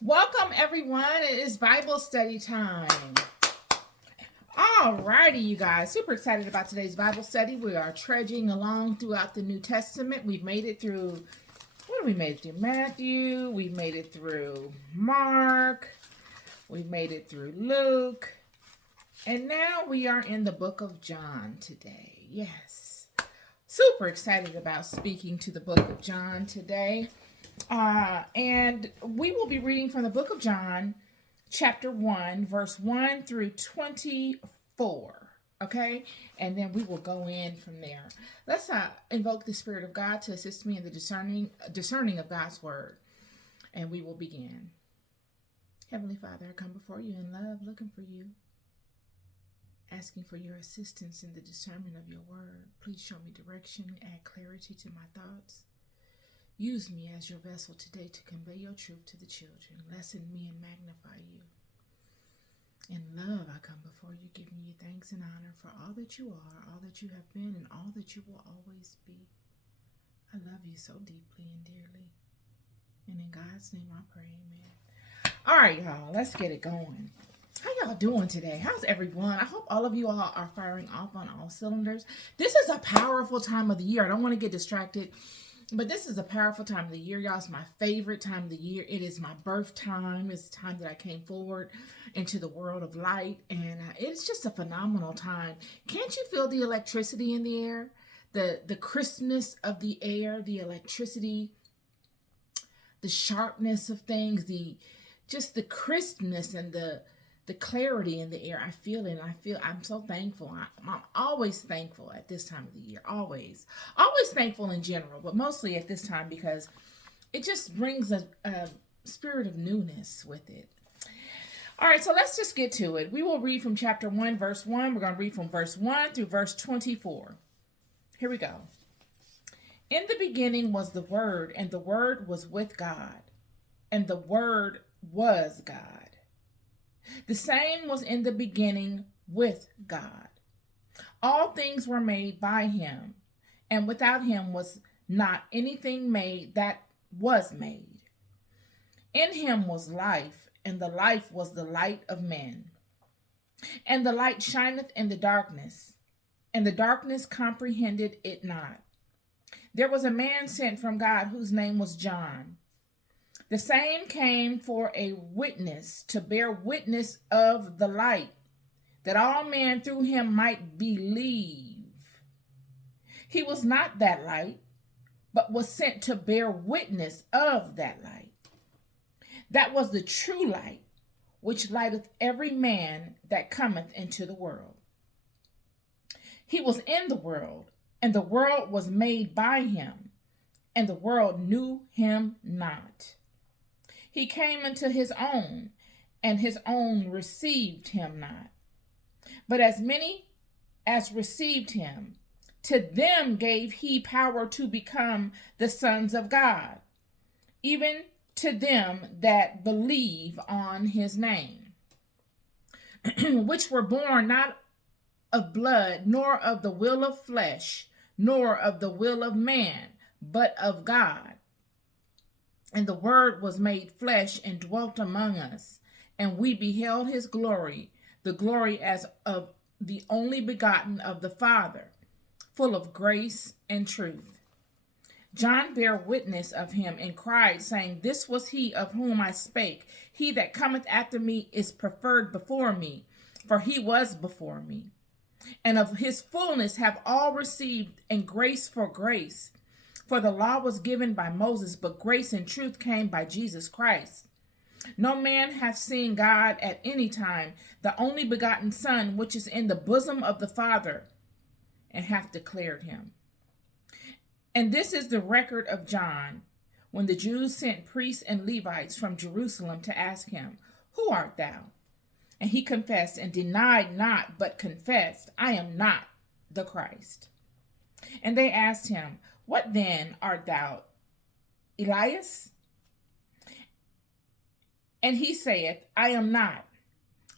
Welcome, everyone. It is Bible study time. All righty, you guys. Super excited about today's Bible study. We are trudging along throughout the New Testament. We've made it through, what have we made it through? Matthew. We've made it through Mark. We've made it through Luke. And now we are in the book of John today. Yes. Super excited about speaking to the book of John today. And we will be reading from the book of John, chapter 1, verse 1 through 24. Okay? And then we will go in from there. Let's invoke the Spirit of God to assist me in the discerning of God's word. And we will begin. Heavenly Father, I come before you in love, looking for you, asking for your assistance in the discernment of your word. Please show me direction, add clarity to my thoughts. Use me as your vessel today to convey your truth to the children. Lessen me and magnify you. In love, I come before you, giving you thanks and honor for all that you are, all that you have been, and all that you will always be. I love you so deeply and dearly. And in God's name I pray, amen. All right, y'all, let's get it going. How y'all doing today? How's everyone? I hope all of you all are firing off on all cylinders. This is a powerful time of the year. I don't want to get distracted. But this is a powerful time of the year, y'all. It's my favorite time of the year. It is my birth time. It's the time that I came forward into the world of light. And it's just a phenomenal time. Can't you feel the electricity in the air? The crispness of the air, the electricity, the sharpness of things, just the crispness and the clarity in the air. I feel it, and I'm so thankful. I'm always thankful at this time of the year. Always thankful in general, but mostly at this time because it just brings a spirit of newness with it. All right, so let's just get to it. We will read from chapter 1, verse 1. We're going to read from verse 1 through verse 24. Here we go. In the beginning was the Word, and the Word was with God, and the Word was God. The same was in the beginning with God. All things were made by him, and without him was not anything made that was made. In him was life, and the life was the light of men. And the light shineth in the darkness, and the darkness comprehended it not. There was a man sent from God whose name was John. The same came for a witness, to bear witness of the light, that all men through him might believe. He was not that light, but was sent to bear witness of that light. That was the true light, which lighteth every man that cometh into the world. He was in the world, and the world was made by him, and the world knew him not. He came into his own, and his own received him not. But as many as received him, to them gave he power to become the sons of God, even to them that believe on his name, which were born not of blood, nor of the will of flesh, nor of the will of man, but of God. And the Word was made flesh and dwelt among us, and we beheld his glory, the glory as of the only begotten of the Father, full of grace and truth. John bare witness of him and cried, saying, This was he of whom I spake. He that cometh after me is preferred before me, for he was before me. And of his fullness have all received, and grace for grace. For the law was given by Moses, but grace and truth came by Jesus Christ. No man hath seen God at any time, the only begotten Son, which is in the bosom of the Father, and hath declared him. And this is the record of John, when the Jews sent priests and Levites from Jerusalem to ask him, Who art thou? And he confessed and denied not, but confessed, I am not the Christ. And they asked him, What then art thou, Elias? And he saith, I am not.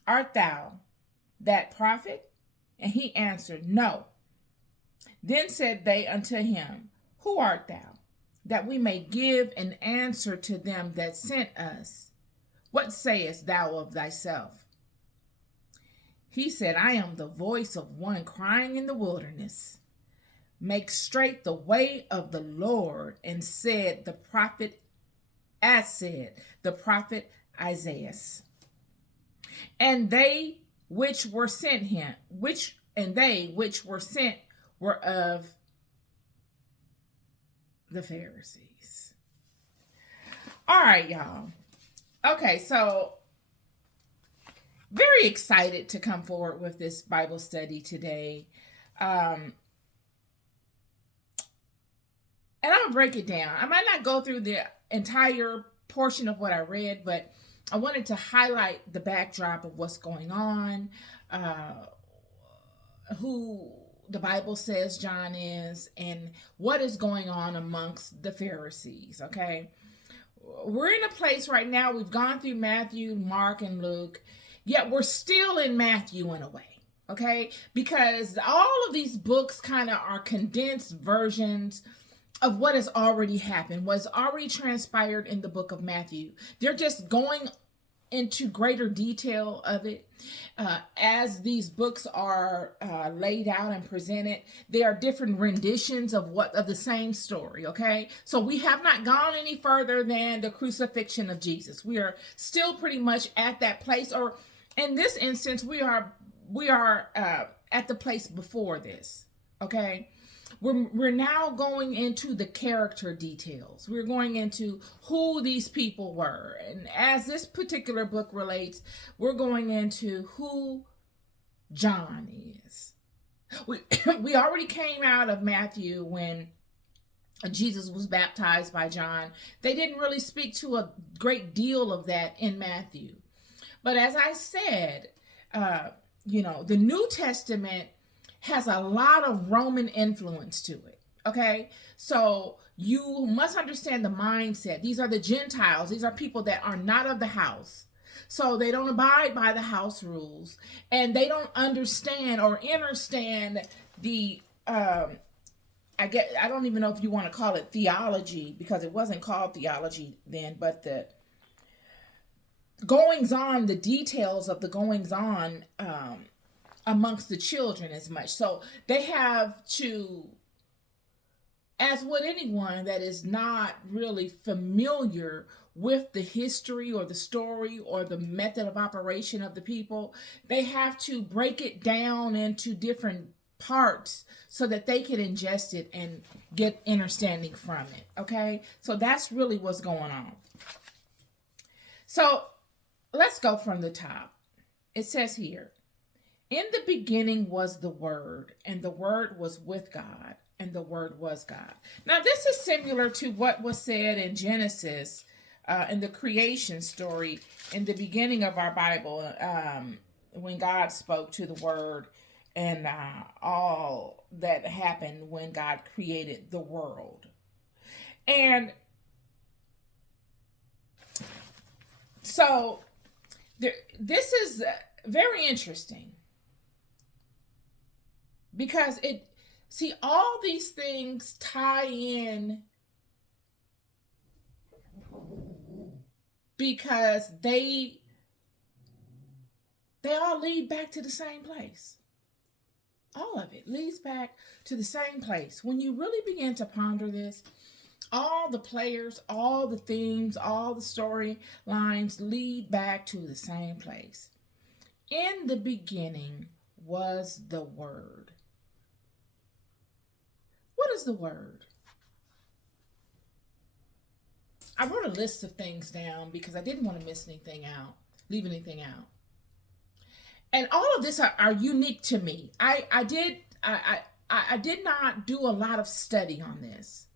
Art thou that prophet? And he answered, No. Then said they unto him, Who art thou? That we may give an answer to them that sent us. What sayest thou of thyself? He said, I am the voice of one crying in the wilderness. Make straight the way of the Lord, and said the prophet, as said the prophet Isaiah. And they which were sent him, which were sent were of the Pharisees. All right, y'all. Okay, so very excited to come forward with this Bible study today. And I'll break it down. I might not go through the entire portion of what I read, but I wanted to highlight the backdrop of what's going on, who the Bible says John is, and what is going on amongst the Pharisees, okay? We're in a place right now, we've gone through Matthew, Mark, and Luke, yet we're still in Matthew in a way, okay? Because all of these books kind of are condensed versions of what has already happened, what's already transpired in the book of Matthew. They're just going into greater detail of it. As these books are laid out and presented, there are different renditions of the same story, okay? So we have not gone any further than the crucifixion of Jesus. We are still pretty much at that place, or in this instance, we are at the place before this, okay? We're now going into the character details. We're going into who these people were. And as this particular book relates, we're going into who John is. We already came out of Matthew when Jesus was baptized by John. They didn't really speak to a great deal of that in Matthew. But as I said, the New Testament has a lot of Roman influence to it, okay? So you must understand the mindset. These are the Gentiles. These are people that are not of the house. So they don't abide by the house rules, and they don't understand or understand the, I don't even know if you want to call it theology, because it wasn't called theology then, but the goings on, the details of the goings on, amongst the children as much. So they have to, as would anyone that is not really familiar with the history or the story or the method of operation of the people, they have to break it down into different parts so that they can ingest it and get understanding from it, okay? So that's really what's going on. So let's go from the top. It says here, in the beginning was the Word, and the Word was with God, and the Word was God. Now, this is similar to what was said in Genesis, in the creation story, in the beginning of our Bible, when God spoke to the Word, and all that happened when God created the world. And so, this is very interesting. Because all these things tie in because they all lead back to the same place. All of it leads back to the same place. When you really begin to ponder this, all the players, all the themes, all the storylines lead back to the same place. In the beginning was the Word. What is the Word? I wrote a list of things down because I didn't want to leave anything out. And all of this are unique to me. I did not do a lot of study on this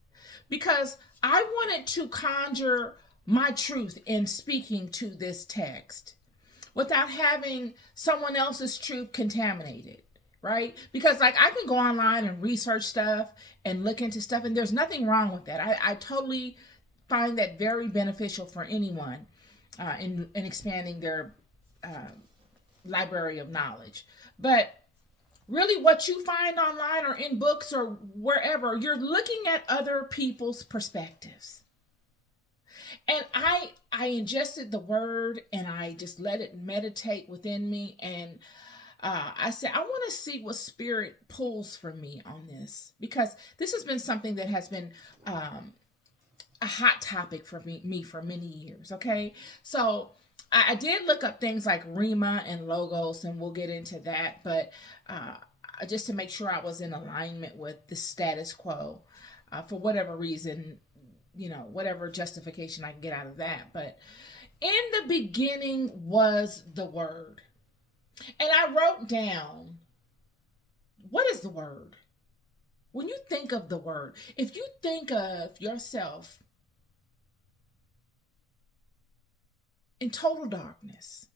because I wanted to conjure my truth in speaking to this text without having someone else's truth contaminated. Right? Because I can go online and research stuff and look into stuff, and there's nothing wrong with that. I totally find that very beneficial for anyone in expanding their library of knowledge. But really what you find online or in books or wherever, you're looking at other people's perspectives. And I ingested the word and I just let it meditate within me. And I said, I want to see what spirit pulls for me on this, because this has been something that has been a hot topic for me for many years. Okay. So I did look up things like Rhema and Logos, and we'll get into that. But just to make sure I was in alignment with the status quo, for whatever reason, whatever justification I can get out of that. But in the beginning was the Word. And I wrote down, what is the Word? When you think of the Word, if you think of yourself in total darkness,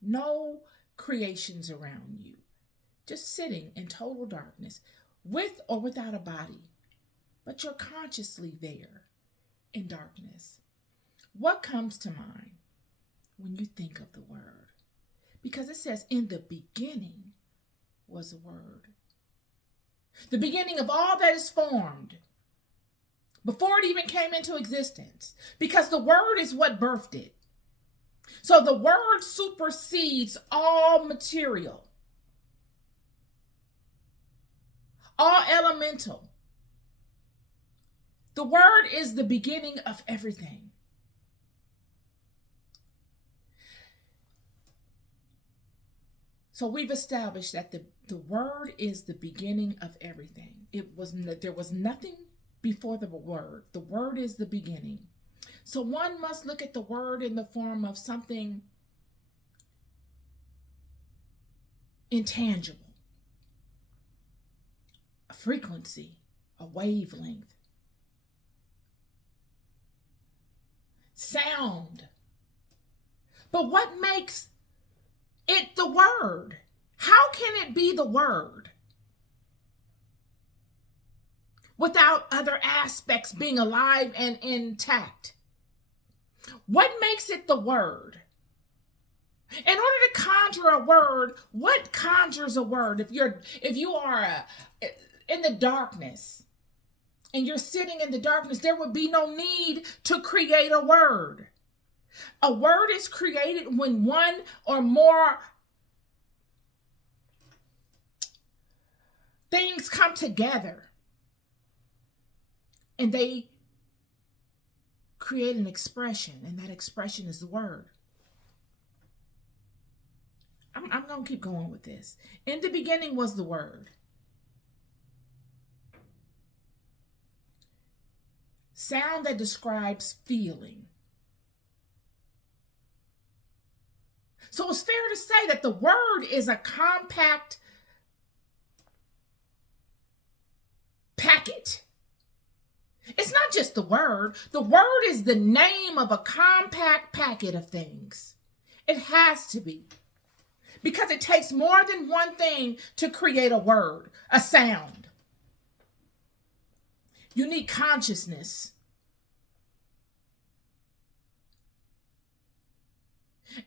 no creations around you, just sitting in total darkness, with or without a body, but you're consciously there in darkness, what comes to mind when you think of the Word? Because it says, in the beginning was a Word. The beginning of all that is formed, before it even came into existence, because the Word is what birthed it. So the Word supersedes all material, all elemental. The Word is the beginning of everything. So we've established that the Word is the beginning of everything. There was nothing before the Word. The Word is the beginning. So one must look at the Word in the form of something intangible, a frequency, a wavelength, sound. But what makes it the Word? How can it be the Word without other aspects being alive and intact? What makes it the Word? In order to conjure a word, what conjures a word? If you are in the darkness and you're sitting in the darkness, there would be no need to create a word. A word is created when one or more things come together and they create an expression, and that expression is the word. I'm going to keep going with this. In the beginning was the Word. Sound that describes feeling. So it's fair to say that the Word is a compact packet. It's not just the Word. The Word is the name of a compact packet of things. It has to be. Because it takes more than one thing to create a word, a sound. You need consciousness.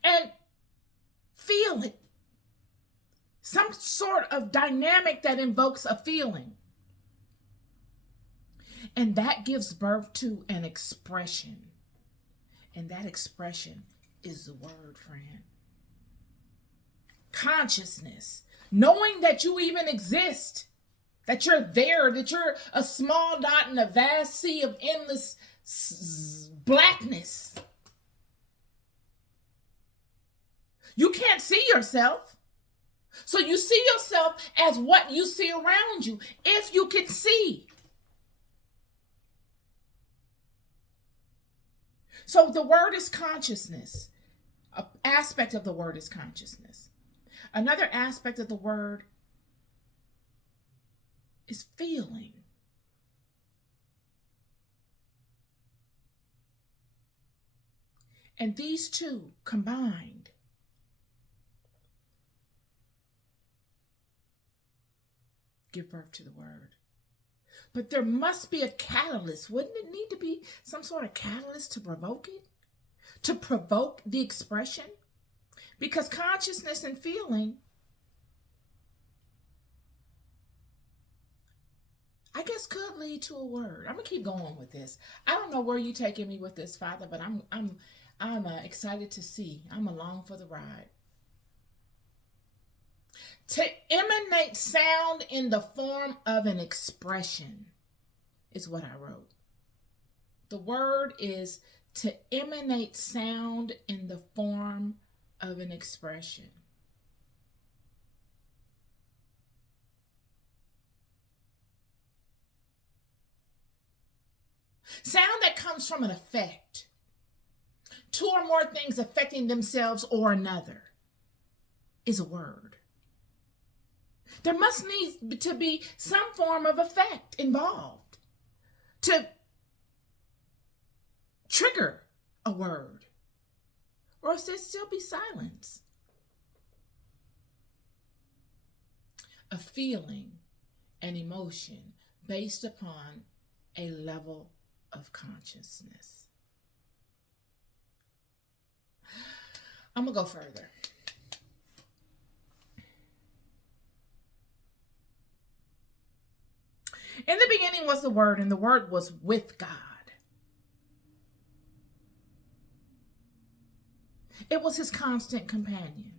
And feel it. Some sort of dynamic that invokes a feeling. And that gives birth to an expression. And that expression is the Word, friend. Consciousness, knowing that you even exist, that you're there, that you're a small dot in a vast sea of endless blackness. You can't see yourself. So you see yourself as what you see around you, if you can see. So the Word is consciousness. An aspect of the Word is consciousness. Another aspect of the Word is feeling. And these two combined give birth to the Word. But there must be a catalyst. Wouldn't it need to be some sort of catalyst to provoke it? To provoke the expression? Because consciousness and feeling I guess could lead to a word. I'm gonna keep going with this. I don't know where you're taking me with this, Father, but I'm excited to see. I'm along for the ride. To emanate sound in the form of an expression is what I wrote. The word is to emanate sound in the form of an expression. Sound that comes from an effect. Two or more things affecting themselves or another is a word. There must need to be some form of effect involved to trigger a word, or else there'd still be silence. A feeling, an emotion based upon a level of consciousness. I'm going to go further. In the beginning was the Word, and the Word was with God. It was his constant companion.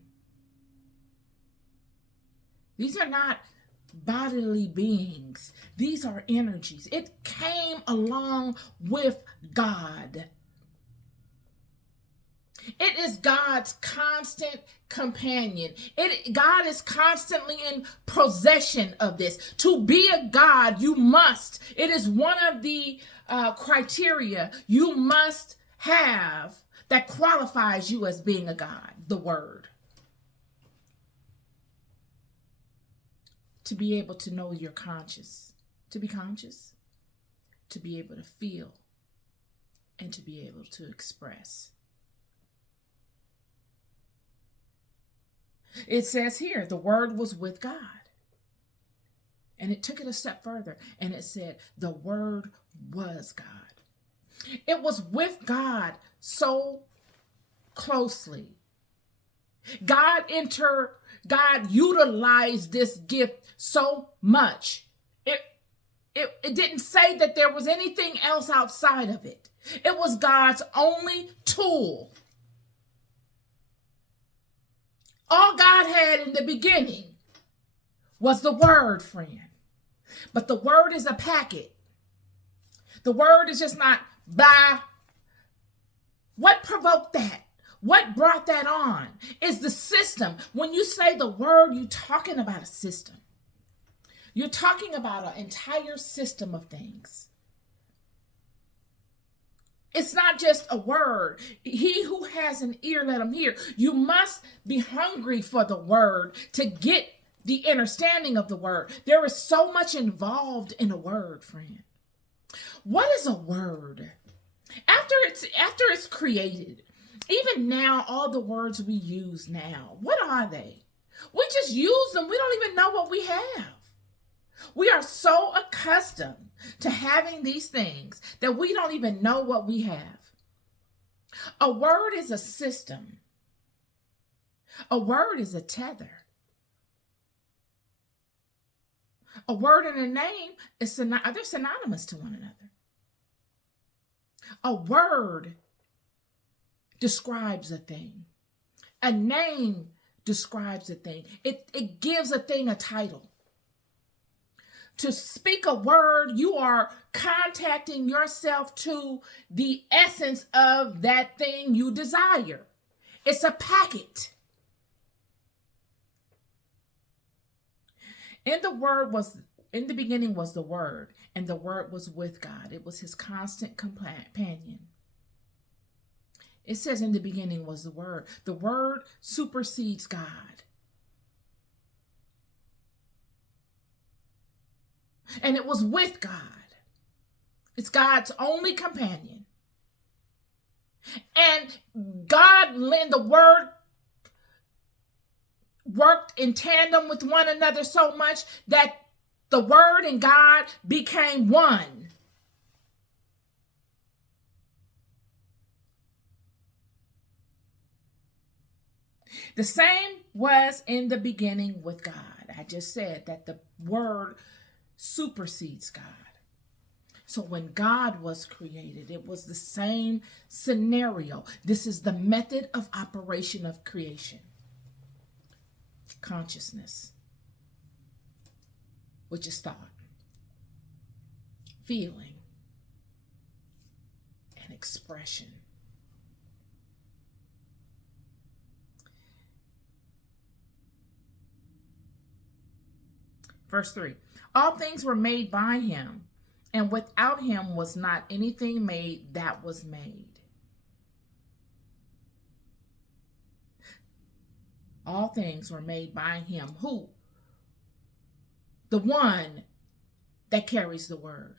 These are not bodily beings. These are energies. It came along with God. It is God's constant companion. God is constantly in possession of this. To be a God, you must. It is one of the criteria you must have that qualifies you as being a God, the Word. To be able to know you're conscious, to be conscious, to be able to feel, and to be able to express. It says here, the Word was with God. And it took it a step further, and it said, the Word was God. It was with God so closely. God utilized this gift so much. It didn't say that there was anything else outside of it. It was God's only tool. All God had in the beginning was the Word, friend. But the Word is a packet. The Word is just not blah. What provoked that? What brought that on is the system. When you say the Word, you're talking about a system. You're talking about an entire system of things. It's not just a word. He who has an ear, let him hear. You must be hungry for the Word to get the understanding of the Word. There is so much involved in a word, friend. What is a word? After it's created, even now, all the words we use now, what are they? We just use them. We don't even know what we have. We are so accustomed to having these things that we don't even know what we have. A word is a system. A word is a tether. A word and a name, they're synonymous to one another. A word describes a thing. A name describes a thing. It gives a thing a title. To speak a word, you are contacting yourself to the essence of that thing you desire. It's a packet. In the beginning was the Word, and the Word was with God. It was his constant companion. It says in the beginning was the Word. The Word supersedes God. And it was with God. It's God's only companion. And God and the Word worked in tandem with one another so much that the Word and God became one. The same was in the beginning with God. I just said that the Word supersedes God. So when God was created, it was the same scenario. This is the method of operation of creation. Consciousness, which is thought, feeling, and expression. Verse 3, all things were made by him, and without him was not anything made that was made. All things were made by him. Who? The one that carries the word.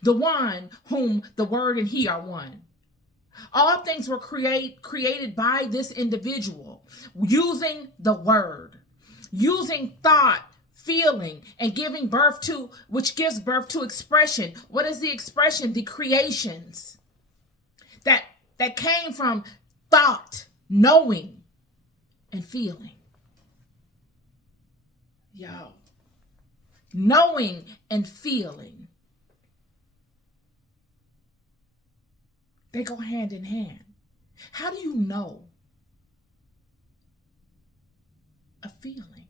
The one whom the word and he are one. All things were created by this individual using the word, using thought, feeling, and giving birth to, which gives birth to expression. What is the expression? The creations that came from thought, knowing, and feeling. Yo, knowing and feeling, they go hand in hand. How do you know a feeling?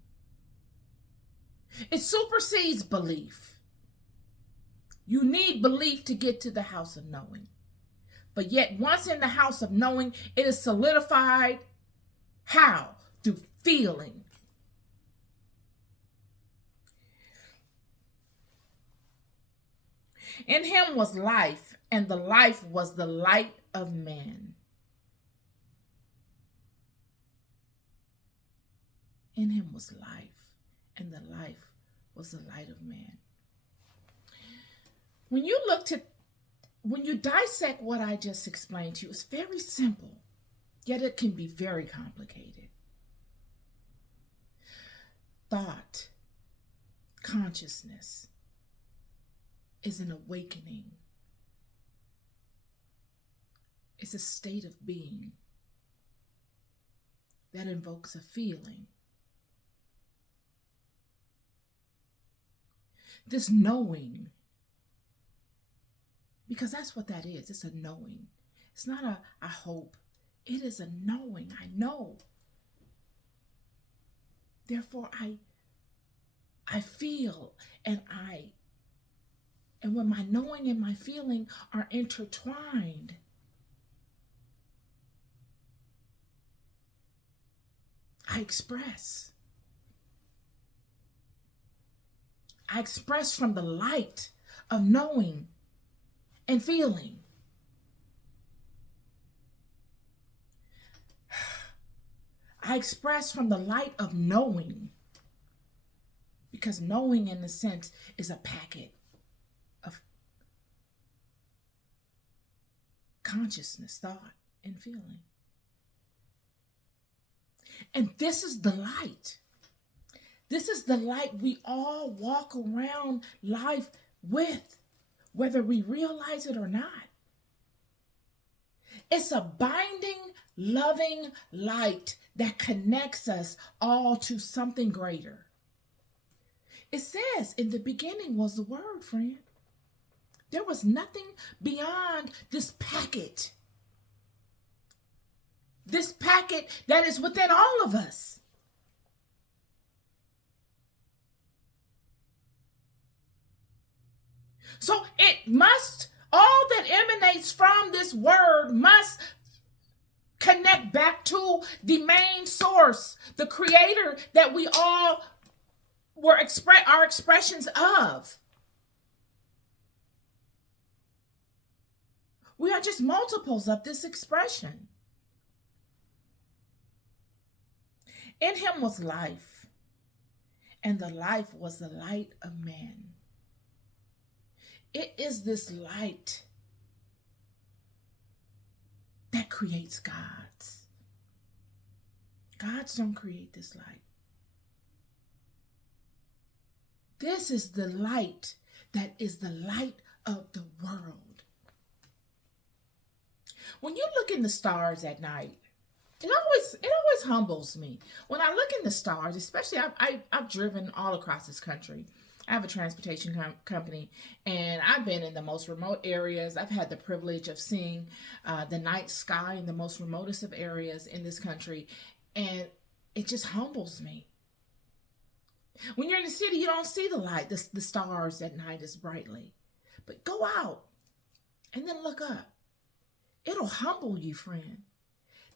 It supersedes belief. You need belief to get to the house of knowing. But yet, once in the house of knowing, it is solidified. How? Through feeling. In him was life, and the life was the light of men. In him was life, and the life was the light of man. When you dissect what I just explained to you, it's very simple, yet it can be very complicated. Thought, consciousness is an awakening. It's a state of being that invokes a feeling. This knowing, because that's what that is. It's a knowing. It's not a hope. It is a knowing. I know. Therefore, I feel, and when my knowing and my feeling are intertwined, I express. I express from the light of knowing and feeling. I express from the light of knowing, because knowing, in a sense, is a packet of consciousness, thought, and feeling. And this is the light. This is the light we all walk around life with, whether we realize it or not. It's a binding, loving light that connects us all to something greater. It says, in the beginning was the Word, friend. There was nothing beyond this packet. This packet that is within all of us. So all that emanates from this word must connect back to the main source, the creator that we all our expressions of. We are just multiples of this expression. In him was life, and the life was the light of man. It is this light that creates gods. Gods don't create this light. This is the light that is the light of the world. When you look in the stars at night, it always humbles me. When I look in the stars, especially I've driven all across this country. I have a transportation company, and I've been in the most remote areas. I've had the privilege of seeing the night sky in the most remotest of areas in this country, and it just humbles me. When you're in the city, you don't see the light, the stars at night as brightly. But go out and then look up. It'll humble you, friend.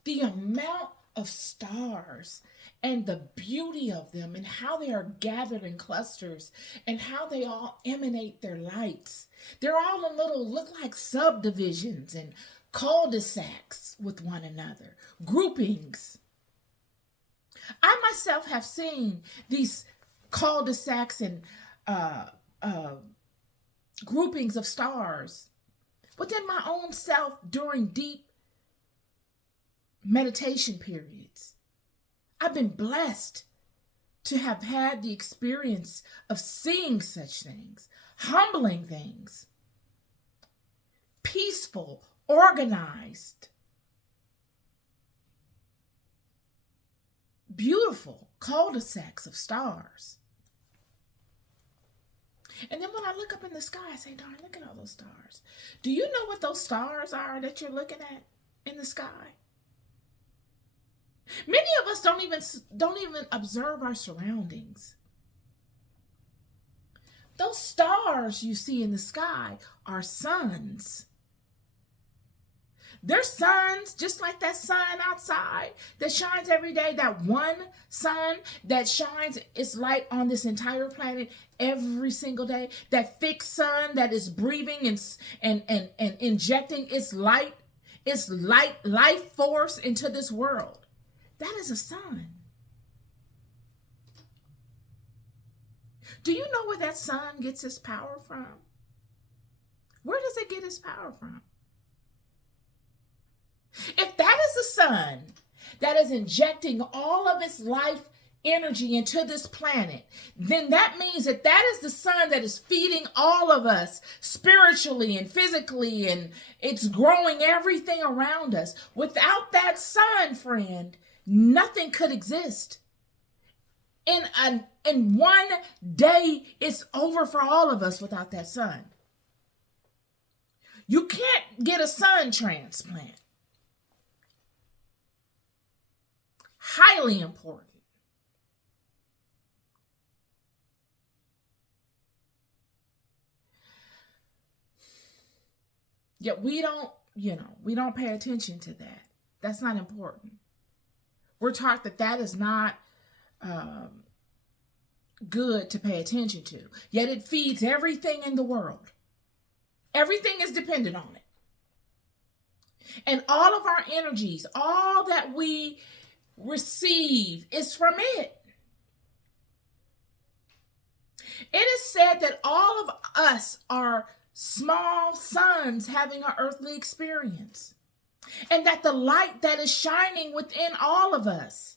The amount of stars and the beauty of them and how they are gathered in clusters and how they all emanate their lights. They're all in little, look like subdivisions and cul-de-sacs with one another, groupings. I myself have seen these cul-de-sacs and groupings of stars within my own self during deep meditation periods. I've been blessed to have had the experience of seeing such things, humbling things, peaceful, organized, beautiful cul-de-sacs of stars. And then when I look up in the sky, I say, darn, look at all those stars. Do you know what those stars are that you're looking at in the sky? Many of us don't even observe our surroundings. Those stars you see in the sky are suns. They're suns, just like that sun outside that shines every day, that one sun that shines its light on this entire planet every single day, that fixed sun that is breathing and injecting its light life force into this world. That is a sun. Do you know where that sun gets its power from? Where does it get its power from? If that is the sun that is injecting all of its life energy into this planet, then that means that is the sun that is feeding all of us spiritually and physically, and it's growing everything around us. Without that sun, friend, nothing could exist. In one day, it's over for all of us without that sun. You can't get a sun transplant. Highly important. Yet we don't pay attention to that. That's not important. We're taught that is not good to pay attention to. Yet it feeds everything in the world. Everything is dependent on it. And all of our energies, all that we receive is from it. It is said that all of us are small suns having an earthly experience, and that the light that is shining within all of us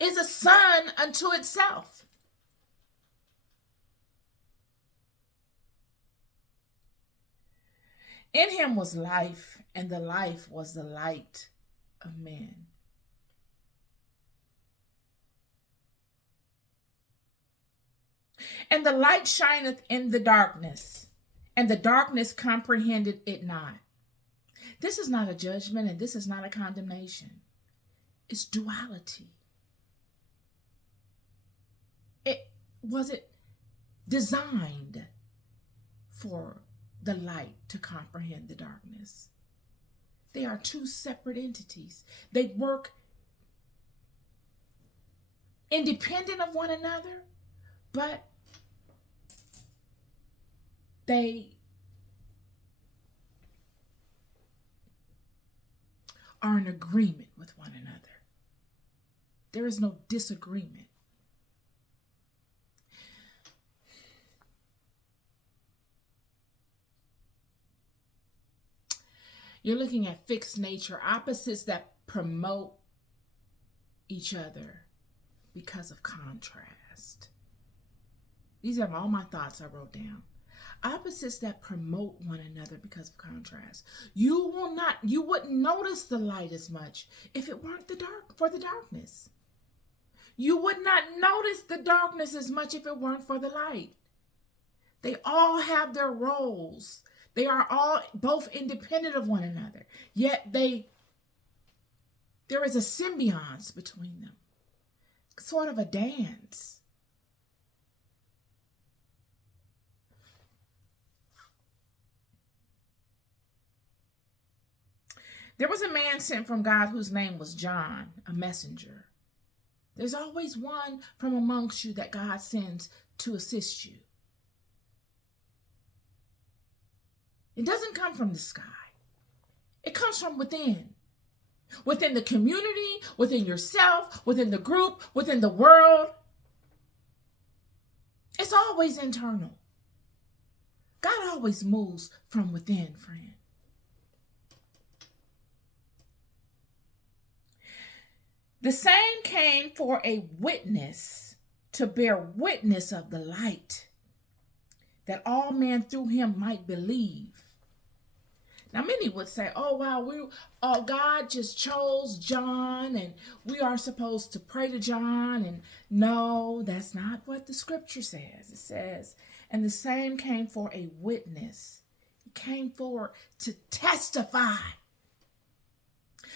is a sun unto itself. In him was life, and the life was the light of men. And the light shineth in the darkness, and the darkness comprehended it not. This is not a judgment, and this is not a condemnation. It's duality. Was it designed for the light to comprehend the darkness? They are two separate entities. They work independent of one another, but they are in agreement with one another. There is no disagreement. You're looking at fixed nature, opposites that promote each other because of contrast. These are all my thoughts I wrote down. Opposites that promote one another because of contrast. You wouldn't notice the light as much if it weren't for the darkness. You would not notice the darkness as much if it weren't for the light. They all have their roles. They are all both independent of one another. Yet there is a symbiance between them. Sort of a dance. There was a man sent from God whose name was John, a messenger. There's always one from amongst you that God sends to assist you. It doesn't come from the sky. It comes from within. Within the community, within yourself, within the group, within the world. It's always internal. God always moves from within, friend. The same came for a witness, to bear witness of the light, that all men through him might believe. Now, many would say, oh, wow, God just chose John and we are supposed to pray to John. And no, that's not what the scripture says. It says, and the same came for a witness. He came forward to testify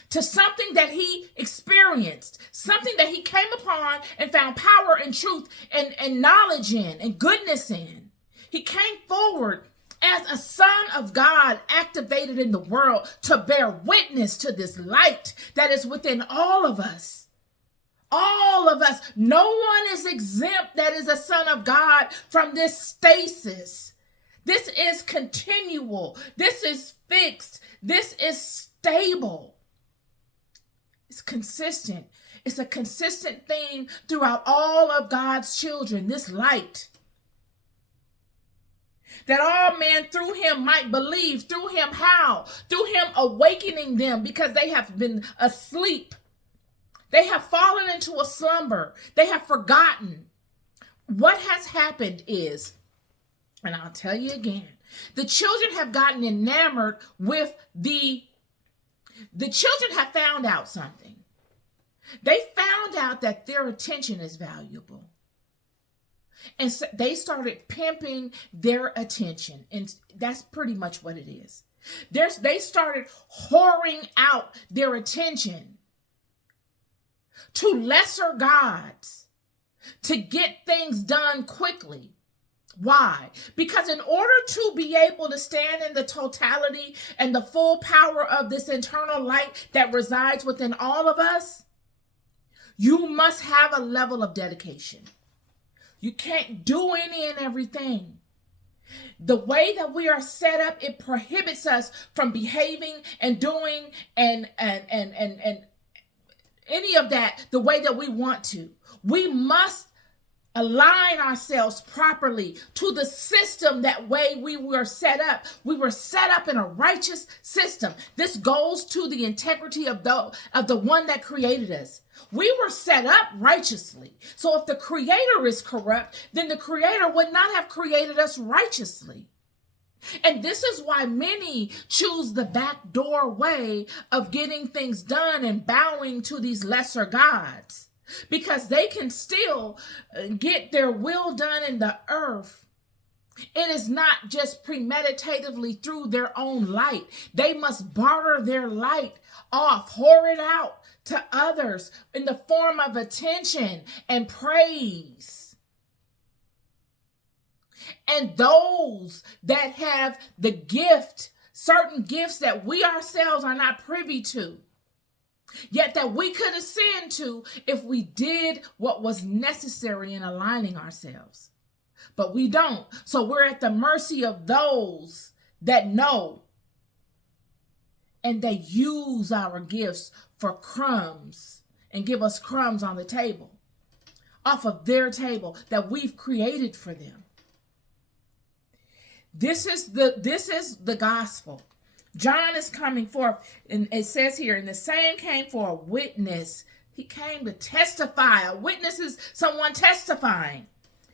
to something that he experienced, something that he came upon and found power and truth and knowledge in and goodness in. He came forward as a son of God activated in the world to bear witness to this light that is within all of us. All of us. No one is exempt that is a son of God from this stasis. This is continual. This is fixed. This is stable. It's consistent. It's a consistent theme throughout all of God's children, this light. That all men through him might believe. Through him how? Through him awakening them because they have been asleep. They have fallen into a slumber. They have forgotten. What has happened is, and I'll tell you again, the children have gotten enamored with the children have found out something. They found out that their attention is valuable. And so they started pimping their attention. And that's pretty much what it is. They started whoring out their attention to lesser gods to get things done quickly. Why? Because in order to be able to stand in the totality and the full power of this internal light that resides within all of us, you must have a level of dedication. You can't do any and everything. The way that we are set up, it prohibits us from behaving and doing and any of that the way that we want to. We must align ourselves properly to the system that way we were set up. We were set up in a righteous system. This goes to the integrity of the one that created us. We were set up righteously. So if the creator is corrupt, then the creator would not have created us righteously. And this is why many choose the back door way of getting things done and bowing to these lesser gods. Because they can still get their will done in the earth. It is not just premeditatively through their own light. They must barter their light off, whore it out to others in the form of attention and praise. And those that have the gift, certain gifts that we ourselves are not privy to, yet that we could ascend to if we did what was necessary in aligning ourselves. But we don't. So we're at the mercy of those that know. And they use our gifts for crumbs and give us crumbs on the table, off of their table that we've created for them. This is the gospel. John is coming forth, and it says here, and the same came for a witness. He came to testify. A witness is someone testifying.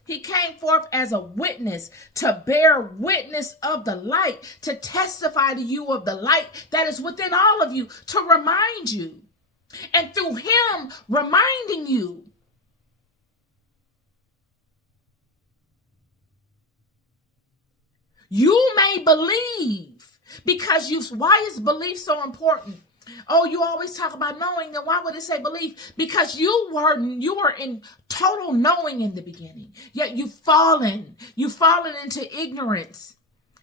He came forth as a witness to bear witness of the light, to testify to you of the light that is within all of you, to remind you. And through him reminding you, You may believe because why is belief so important? Oh, you always talk about knowing, then why would it say belief? Because you were in total knowing in the beginning, yet you've fallen into ignorance,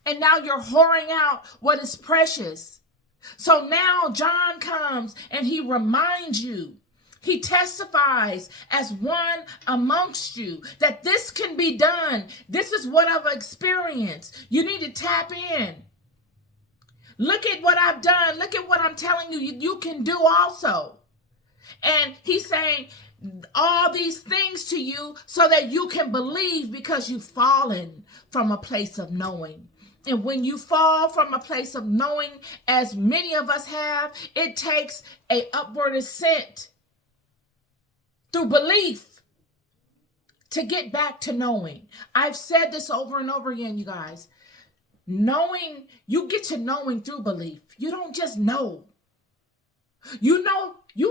and now you're whoring out what is precious. So now John comes and he reminds you, he testifies as one amongst you that this can be done. This is what I've experienced. You need to tap in. Look at what I've done. Look at what I'm telling you. You can do also. And he's saying all these things to you so that you can believe, because you've fallen from a place of knowing. And when you fall from a place of knowing, as many of us have, it takes an upward ascent through belief to get back to knowing. I've said this over and over again, you guys. Knowing, you get to knowing through belief. You don't just know. You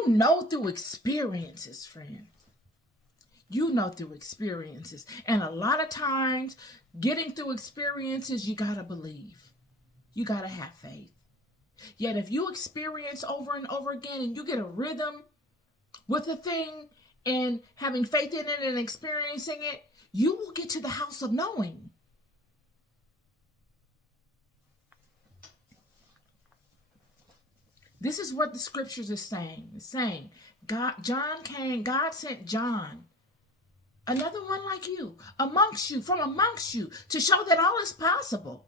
know through experiences, friend. You know through experiences. And a lot of times, getting through experiences, you got to believe. You got to have faith. Yet if you experience over and over again and you get a rhythm with a thing and having faith in it and experiencing it, you will get to the house of knowing. This is what the scriptures are saying. It's saying, God sent John, another one like you, from amongst you, to show that all is possible.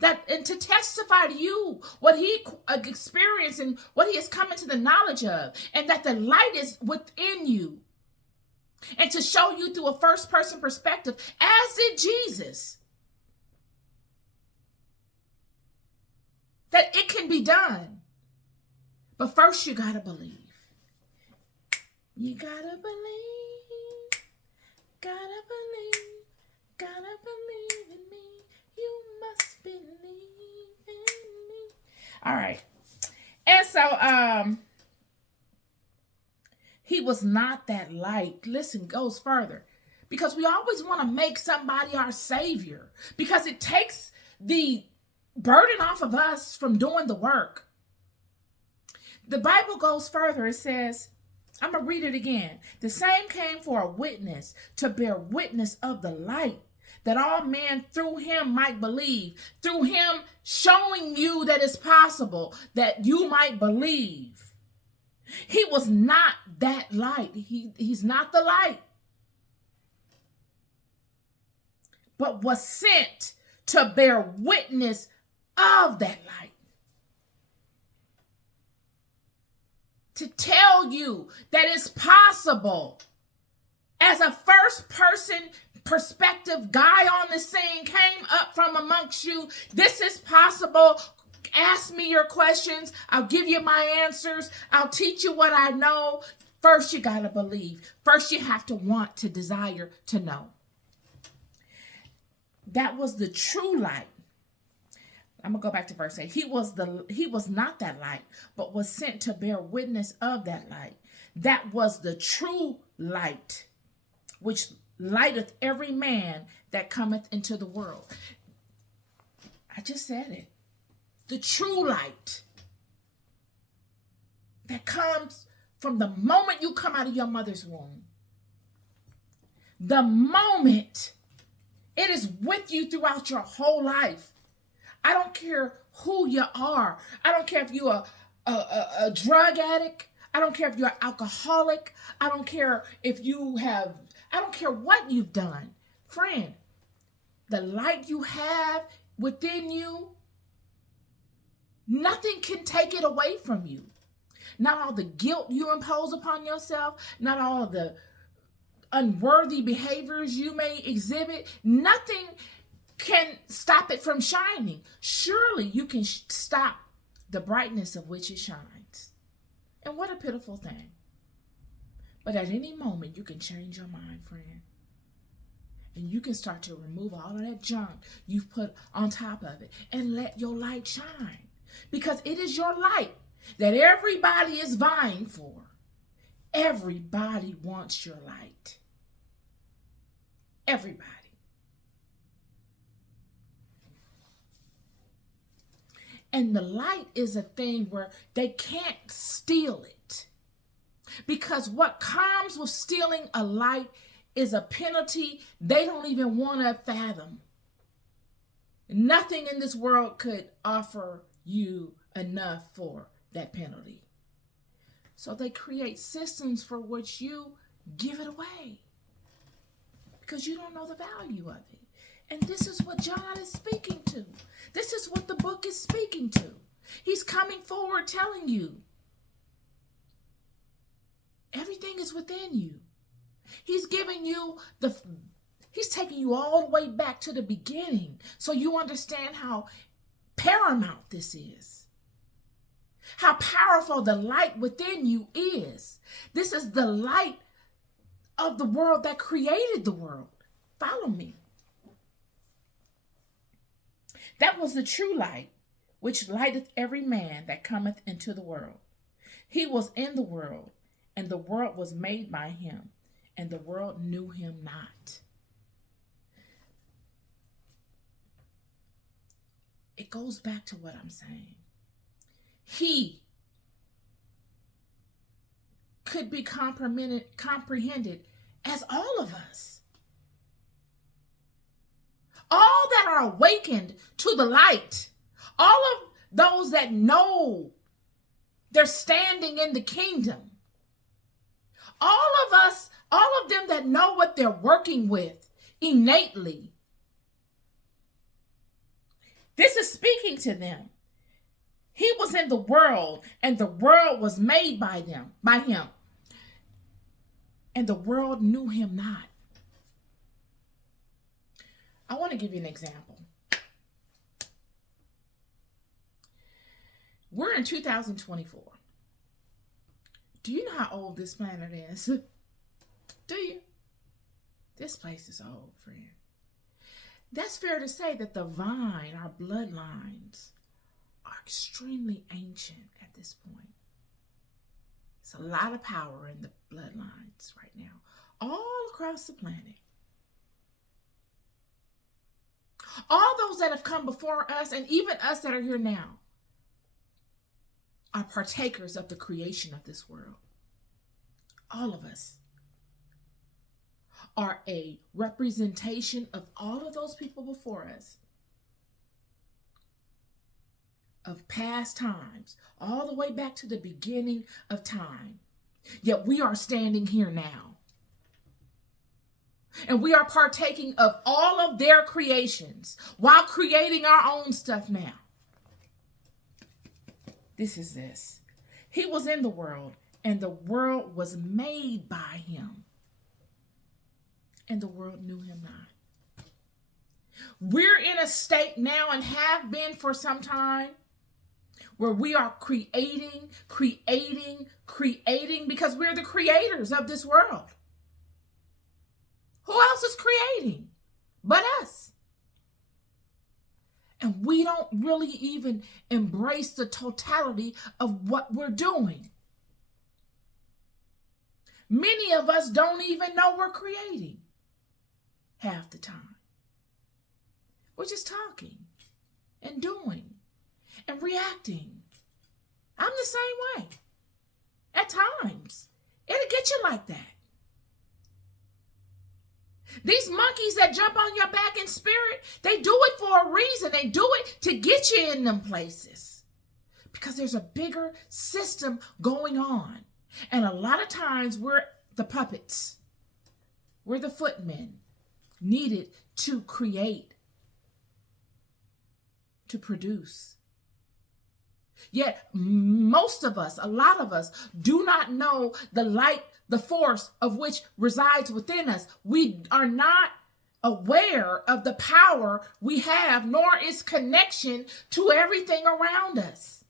And to testify to you what he experienced and what he has come into the knowledge of, and that the light is within you. And to show you through a first-person perspective, as did Jesus, that it can be done. But first you got to believe. You got to believe. Got to believe. Got to believe in me. You must believe in me. All right. And so he was not that light. Listen, goes further. Because we always want to make somebody our savior. Because it takes the burden off of us from doing the work. The Bible goes further. It says, I'm going to read it again. The same came for a witness, to bear witness of the light, that all men through him might believe. Through him showing you that it's possible, that you might believe. He was not that light. He's not the light, but was sent to bear witness of that light. To tell you that it's possible. As a first person perspective guy on the scene came up from amongst you, this is possible. Ask me your questions. I'll give you my answers. I'll teach you what I know. First, you got to believe. First, you have to want to desire to know. That was the true light. I'm going to go back to verse 8. He was not that light, but was sent to bear witness of that light. That was the true light, which lighteth every man that cometh into the world. I just said it. The true light that comes from the moment you come out of your mother's womb. The moment. It is with you throughout your whole life. I don't care who you are. I don't care if you're a drug addict. I don't care if you're an alcoholic. I don't care I don't care what you've done. Friend, the light you have within you, nothing can take it away from you. Not all the guilt you impose upon yourself, not all the unworthy behaviors you may exhibit, nothing can stop it from shining. Surely you can stop the brightness of which it shines. And what a pitiful thing. But at any moment, you can change your mind, friend. And you can start to remove all of that junk you've put on top of it and let your light shine. Because it is your light that everybody is vying for. Everybody wants your light. Everybody. And the light is a thing where they can't steal it. Because what comes with stealing a light is a penalty they don't even want to fathom. Nothing in this world could offer you enough for that penalty. So they create systems for which you give it away because you don't know the value of it. And this is what John is speaking to. This is what the book is speaking to. He's coming forward telling you everything is within you. He's giving you he's taking you all the way back to the beginning so you understand how paramount this is. How powerful the light within you is. This is the light of the world that created the world. Follow me. That was the true light, which lighteth every man that cometh into the world. He was in the world, and the world was made by him, and the world knew him not. It goes back to what I'm saying. He could be comprehended as all of us. All that are awakened to the light, all of those that know they're standing in the kingdom, all of us, all of them that know what they're working with innately. This is speaking to them. He was in the world, and the world was made by him. And the world knew him not. I want to give you an example. We're in 2024. Do you know how old this planet is? Do you? This place is old, friend. That's fair to say that the vine, our bloodlines, are extremely ancient at this point. There's a lot of power in the bloodlines right now, all across the planet. All those that have come before us, and even us that are here now, are partakers of the creation of this world. All of us are a representation of all of those people before us, of past times, all the way back to the beginning of time. Yet we are standing here now. And we are partaking of all of their creations while creating our own stuff now. This is this. He was in the world, and the world was made by him, and the world knew him not. We're in a state now, and have been for some time, where we are creating, because we're the creators of this world. Who else is creating but us? And we don't really even embrace the totality of what we're doing. Many of us don't even know we're creating half the time. We're just talking and doing and reacting. I'm the same way. At times, it'll get you like that. These monkeys that jump on your back in spirit, they do it for a reason. They do it to get you in them places because there's a bigger system going on. And a lot of times we're the puppets. We're the footmen needed to create, to produce. Yet most of us, a lot of us, do not know the light, the force of which resides within us. We are not aware of the power we have, nor its connection to everything around us.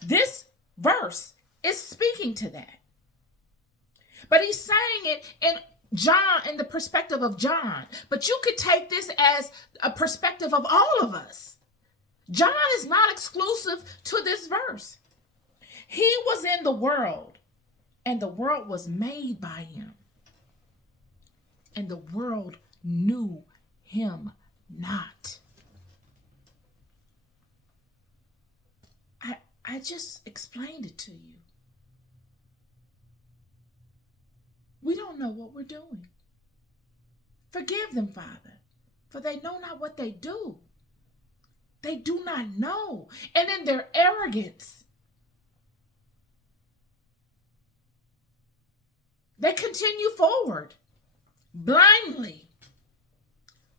This verse is speaking to that. But he's saying it in the perspective of John. But you could take this as a perspective of all of us. John is not exclusive to this verse. He was in the world, and the world was made by him, and the world knew him not. I just explained it to you. We don't know what we're doing. Forgive them, Father, for they know not what they do. They do not know. And in their arrogance, they continue forward blindly,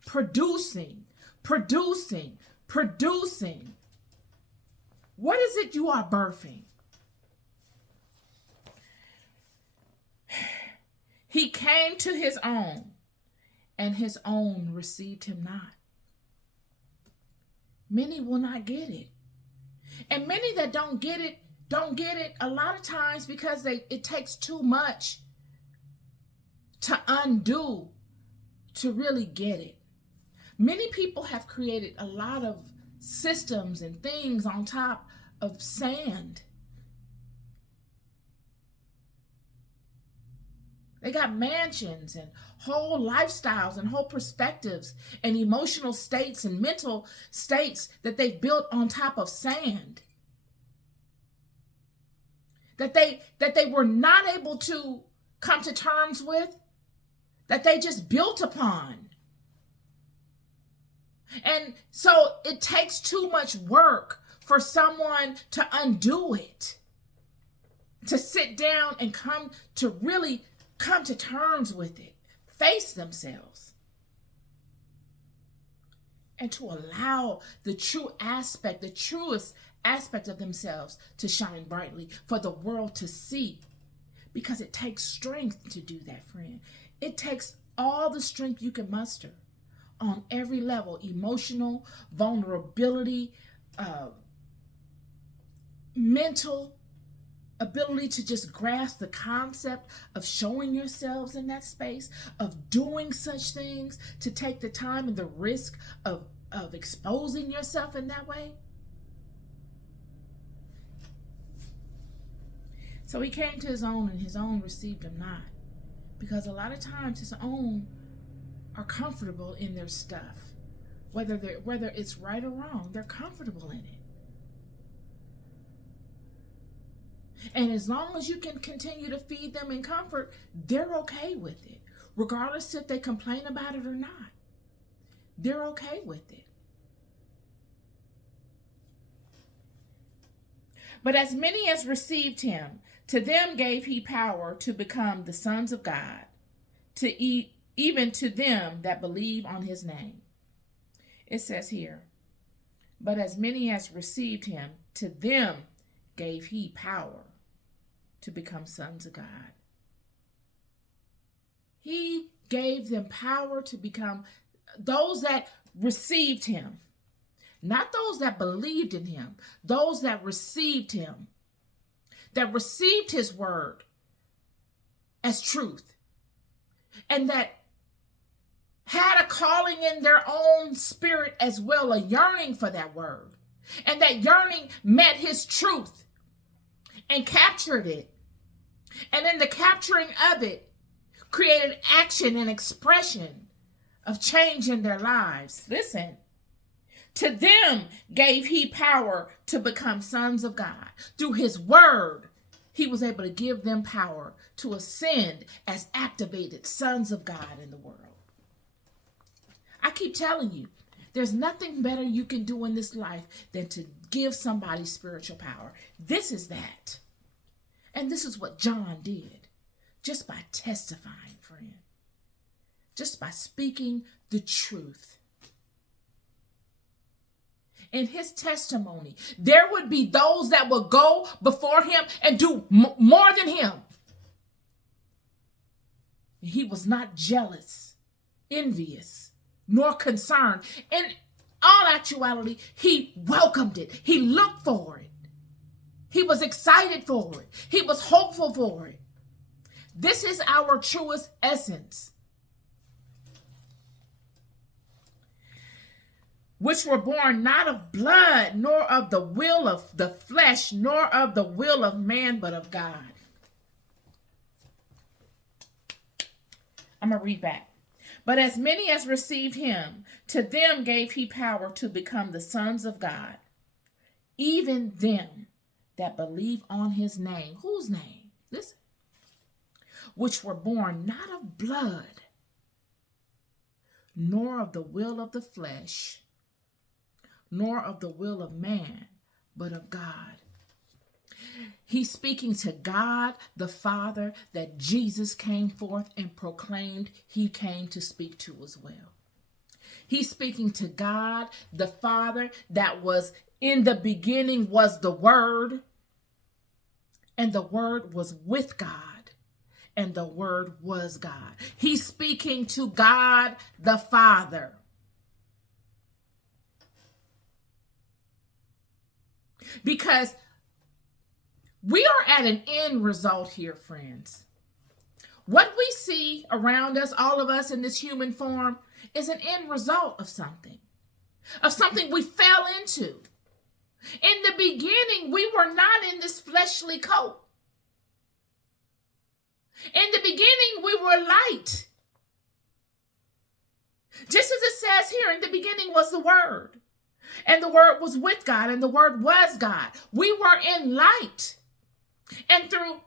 producing. What is it you are birthing? He came to his own, and his own received him not. Many will not get it. And many that don't get it a lot of times because it takes too much to undo to really get it. Many people have created a lot of systems and things on top of sand. They got mansions and whole lifestyles and whole perspectives and emotional states and mental states that they've built on top of sand. That they were not able to come to terms with, that they just built upon. And so it takes too much work for someone to undo it, to sit down and come to terms with it, face themselves, and to allow the truest aspect of themselves to shine brightly for the world to see. Because it takes strength to do that, friend. It takes all the strength you can muster on every level: emotional, vulnerability, mental ability to just grasp the concept of showing yourselves in that space, of doing such things, to take the time and the risk of exposing yourself in that way. So he came to his own, and his own received him not. Because a lot of times his own are comfortable in their stuff. Whether it's right or wrong, they're comfortable in it. And as long as you can continue to feed them in comfort, they're okay with it. Regardless if they complain about it or not. They're okay with it. But as many as received him, to them gave he power to become the sons of God, even to them that believe on his name. It says here, but as many as received him, to them gave he power to become sons of God. He gave them power to become those that received him. Not those that believed in him, those that received him, that received his word as truth, and that had a calling in their own spirit as well, a yearning for that word. And that yearning met his truth and captured it. And in the capturing of it, created action and expression of change in their lives. Listen. To them gave he power to become sons of God. Through his word, he was able to give them power to ascend as activated sons of God in the world. I keep telling you, there's nothing better you can do in this life than to give somebody spiritual power. This is that. And this is what John did. Just by testifying, friend. Just by speaking the truth. In his testimony, there would be those that would go before him and do more than him. He was not jealous, envious, nor concerned. In all actuality, he welcomed it. He looked for it. He was excited for it. He was hopeful for it. This is our truest essence. Which were born not of blood, nor of the will of the flesh, nor of the will of man, but of God. I'm going to read back. But as many as received him, to them gave he power to become the sons of God, even them that believe on his name. Whose name? Listen. Which were born not of blood, nor of the will of the flesh, nor of the will of man, but of God. He's speaking to God the Father that Jesus came forth and proclaimed he came to speak to as well. He's speaking to God the Father that was in the beginning was the Word, and the Word was with God, and the Word was God. He's speaking to God the Father. Because we are at an end result here, friends. What we see around us, all of us in this human form, is an end result of something we fell into. In the beginning, we were not in this fleshly coat. In the beginning, we were light. Just as it says here, in the beginning was the Word, and the Word was with God, and the Word was God. We were in light. And through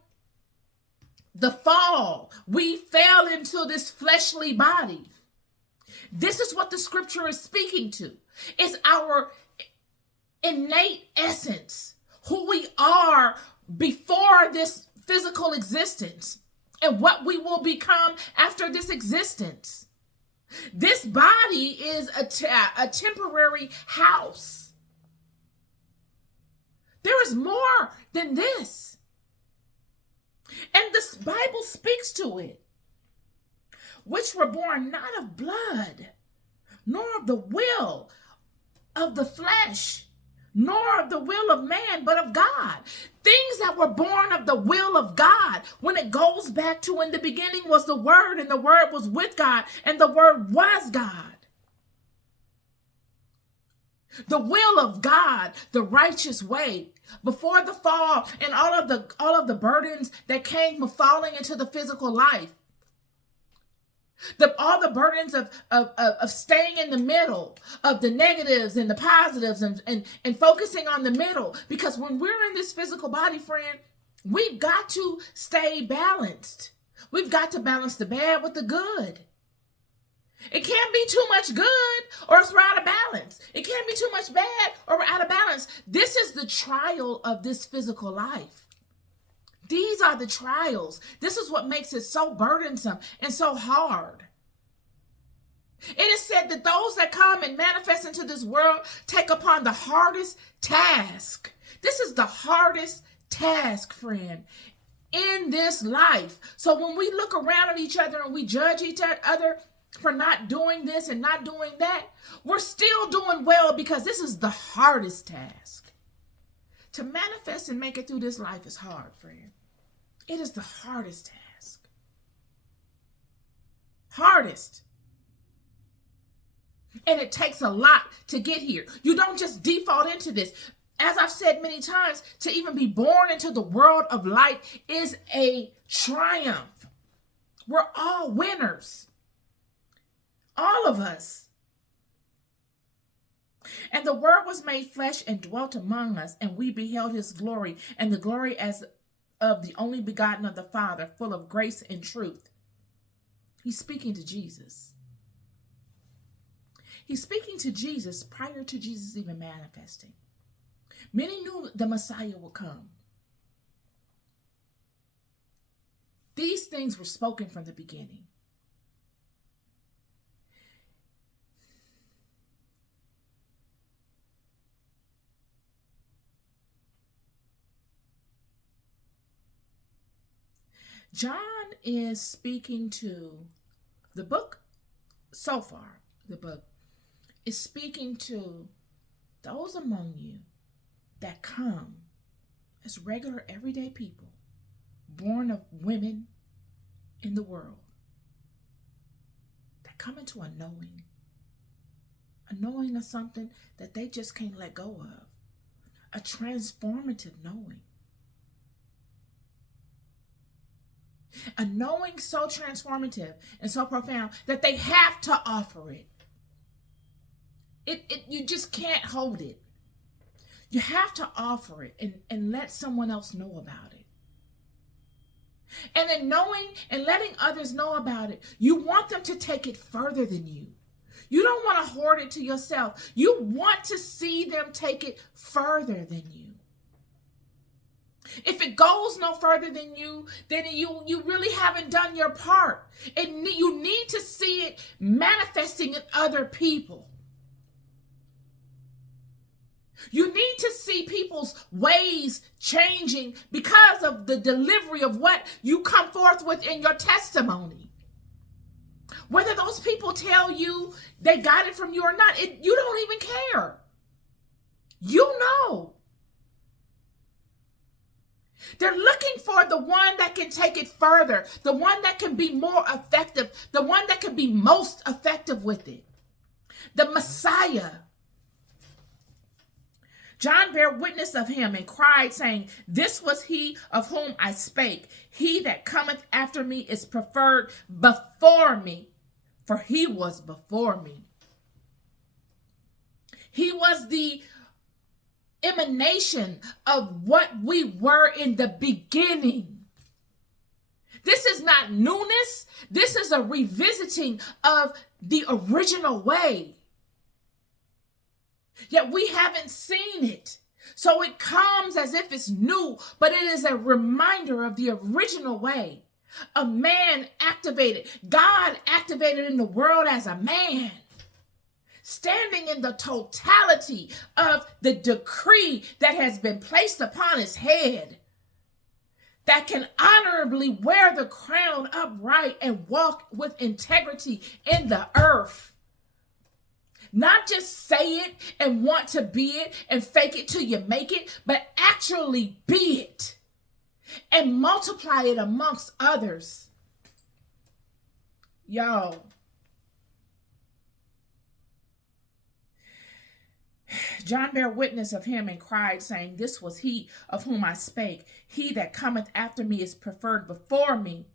the fall, we fell into this fleshly body. This is what the scripture is speaking to. It's our innate essence, who we are before this physical existence, and what we will become after this existence. This body is a temporary house. There is more than this. And the Bible speaks to it. Which were born not of blood, nor of the will of the flesh, nor of the will of man, but of God. Things that were born of the will of God, when it goes back to in the beginning was the Word, and the Word was with God, and the Word was God. The will of God, the righteous way, before the fall, and all of the burdens that came with falling into the physical life. All the burdens of staying in the middle, of the negatives and the positives, and focusing on the middle. Because when we're in this physical body, friend, we've got to stay balanced. We've got to balance the bad with the good. It can't be too much good or else we're out of balance. It can't be too much bad or we're out of balance. This is the trial of this physical life. These are the trials. This is what makes it so burdensome and so hard. It is said that those that come and manifest into this world take upon the hardest task. This is the hardest task, friend, in this life. So when we look around at each other and we judge each other for not doing this and not doing that, we're still doing well, because this is the hardest task. To manifest and make it through this life is hard, friend. It is the hardest task. Hardest. And it takes a lot to get here. You don't just default into this. As I've said many times, to even be born into the world of light is a triumph. We're all winners. All of us. And the Word was made flesh and dwelt among us, and we beheld his glory, and the glory as of the only begotten of the Father, full of grace and truth. He's speaking to Jesus. He's speaking to Jesus prior to Jesus even manifesting. Many knew the Messiah would come. These things were spoken from the beginning. John is speaking to the book so far. The book is speaking to those among you that come as regular, everyday people, born of women in the world, that come into a knowing of something that they just can't let go of, a transformative knowing. A knowing so transformative and so profound that they have to offer it. You just can't hold it. You have to offer it and let someone else know about it. And in knowing and letting others know about it, you want them to take it further than you. You don't want to hoard it to yourself. You want to see them take it further than you. If it goes no further than you, then you really haven't done your part. And you need to see it manifesting in other people. You need to see people's ways changing because of the delivery of what you come forth with in your testimony. Whether those people tell you they got it from you or not, you don't even care. You know. They're looking for the one that can take it further, the one that can be more effective, the one that can be most effective with it. The Messiah. John bare witness of him and cried, saying, "This was he of whom I spake. He that cometh after me is preferred before me, for he was before me." He was the emanation of what we were in the beginning. This is not newness. This is a revisiting of the original way. Yet we haven't seen it. So it comes as if it's new, but it is a reminder of the original way. A man activated, God activated in the world as a man, standing in the totality of the decree that has been placed upon his head, that can honorably wear the crown upright and walk with integrity in the earth. Not just say it and want to be it and fake it till you make it, but actually be it and multiply it amongst others. Yo. John bare witness of him and cried, saying, "This was he of whom I spake. He that cometh after me is preferred before me,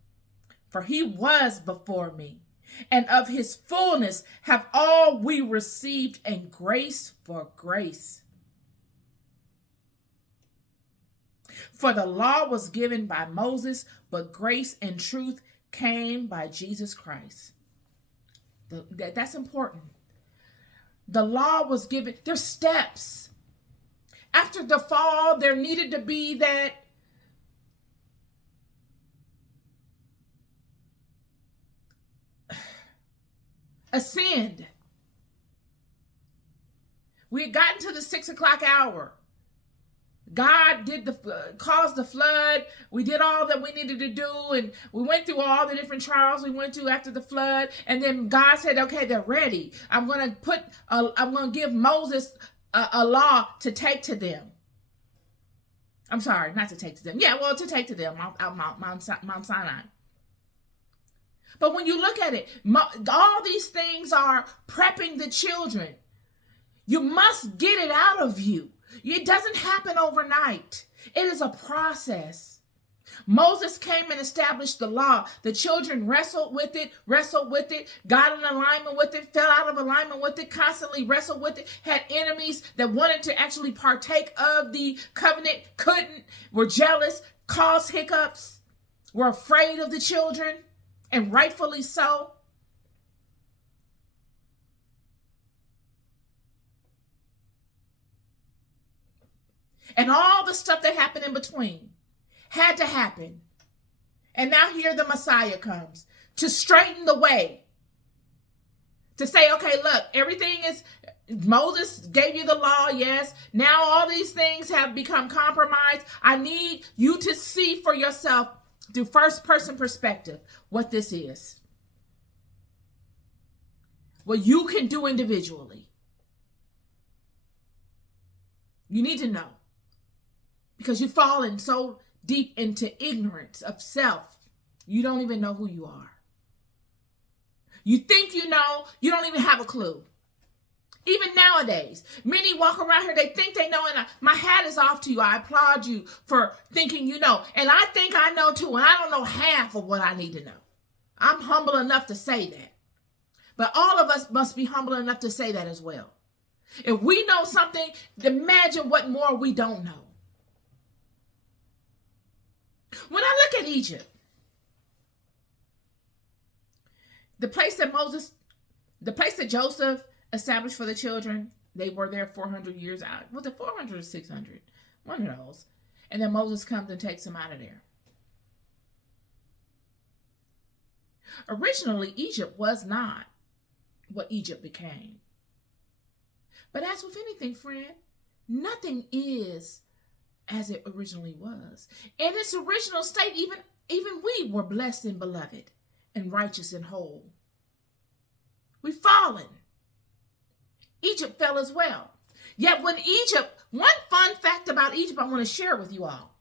for he was before me. And of his fullness have all we received, and grace for grace. For the law was given by Moses, but grace and truth came by Jesus Christ." That's important. The law was given. There's steps. After the fall, there needed to be that ascend. We had gotten to the 6 o'clock hour. God caused the flood. We did all that we needed to do, and we went through all the different trials we went through after the flood. And then God said, "Okay, they're ready. I'm going to give Moses a law to take to them." I'm sorry, not to take to them. Yeah, well, to take to them, Mount Sinai. But when you look at it, all these things are prepping the children. You must get it out of you. It doesn't happen overnight. It is a process. Moses came and established the law. The children wrestled with it, got in alignment with it, fell out of alignment with it, constantly wrestled with it, had enemies that wanted to actually partake of the covenant, couldn't, were jealous, caused hiccups, were afraid of the children, and rightfully so. And all the stuff that happened in between had to happen. And now here the Messiah comes to straighten the way. To say, okay, look, everything is, Moses gave you the law, yes. Now all these things have become compromised. I need you to see for yourself through first person perspective what this is. What you can do individually. You need to know. Because you've fallen so deep into ignorance of self, you don't even know who you are. You think you know, you don't even have a clue. Even nowadays, many walk around here, they think they know, and my hat is off to you. I applaud you for thinking you know. And I think I know too, and I don't know half of what I need to know. I'm humble enough to say that. But all of us must be humble enough to say that as well. If we know something, imagine what more we don't know. When I look at Egypt, the place that Joseph established for the children, they were there 400 years out. Was it 400 or 600? One of those. And then Moses comes and takes them out of there. Originally, Egypt was not what Egypt became. But as with anything, friend, nothing is as it originally was. In its original state, even we were blessed and beloved and righteous and whole. We've fallen. Egypt fell as well. Yet when Egypt, one fun fact about Egypt I want to share with you all.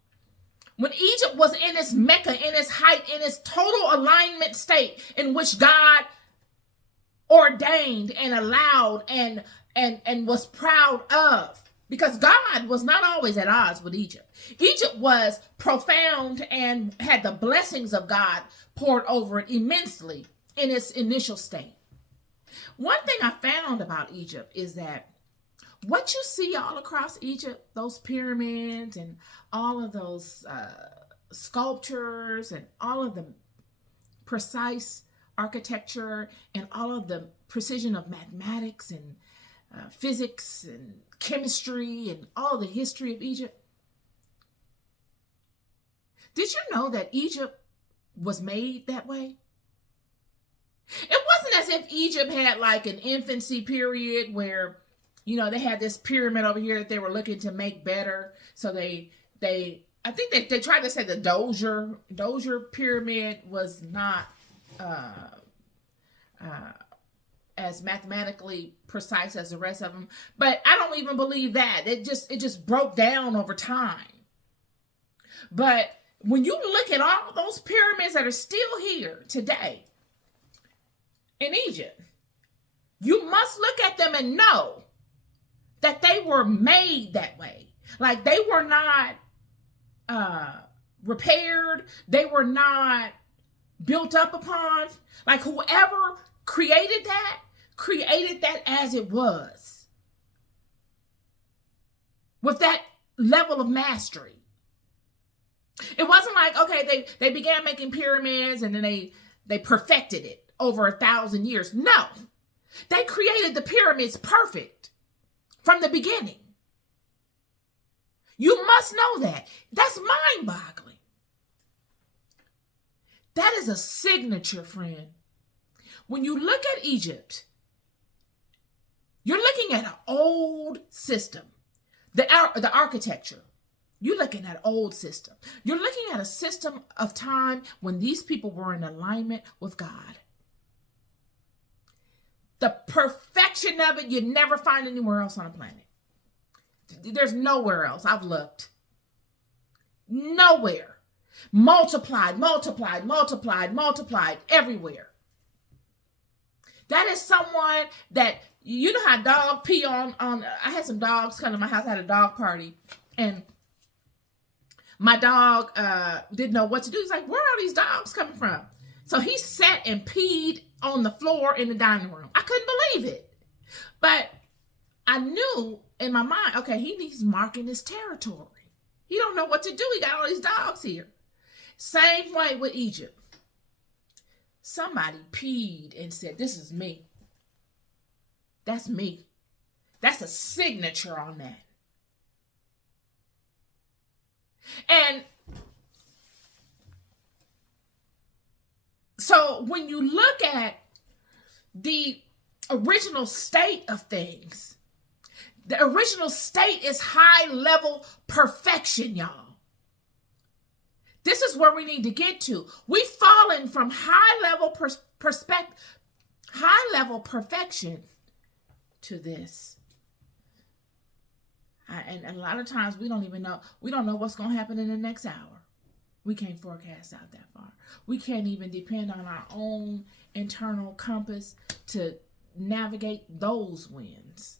When Egypt was in its Mecca, in its height, in its total alignment state in which God ordained and allowed and was proud of, because God was not always at odds with Egypt. Egypt was profound and had the blessings of God poured over it immensely in its initial state. One thing I found about Egypt is that what you see all across Egypt, those pyramids and all of those sculptures and all of the precise architecture and all of the precision of mathematics and physics and chemistry and all the history of Egypt. Did you know that Egypt was made that way? It wasn't as if Egypt had like an infancy period where, they had this pyramid over here that they were looking to make better. So I think they tried to say the Dozier pyramid was not as mathematically precise as the rest of them. But I don't even believe that. It just broke down over time. But when you look at all those pyramids that are still here today in Egypt, you must look at them and know that they were made that way. Like they were not repaired. They were not built up upon. Like whoever created that as it was, with that level of mastery. It wasn't like, okay, they began making pyramids and then they perfected it over 1,000 years. No, they created the pyramids perfect from the beginning. You must know that. That's mind-boggling. That is a signature, friend. When you look at Egypt, you're looking at an old system. The architecture. You're looking at an old system. You're looking at a system of time when these people were in alignment with God. The perfection of it you never find anywhere else on the planet. There's nowhere else. I've looked. Nowhere. Multiplied everywhere. That is someone that, you know how dog pee on I had some dogs come to my house. I had a dog party. And my dog didn't know what to do. He's like, where are these dogs coming from? So he sat and peed on the floor in the dining room. I couldn't believe it. But I knew in my mind, okay, he's marking his territory. He don't know what to do. He got all these dogs here. Same way with Egypt. Somebody peed and said, this is me. That's me. That's a signature on that. And so when you look at the original state of things, the original state is high level perfection, y'all. This is where we need to get to. We've fallen from high level perfection to this. And a lot of times we don't know what's going to happen in the next hour. We can't forecast out that far. We can't even depend on our own internal compass to navigate those winds.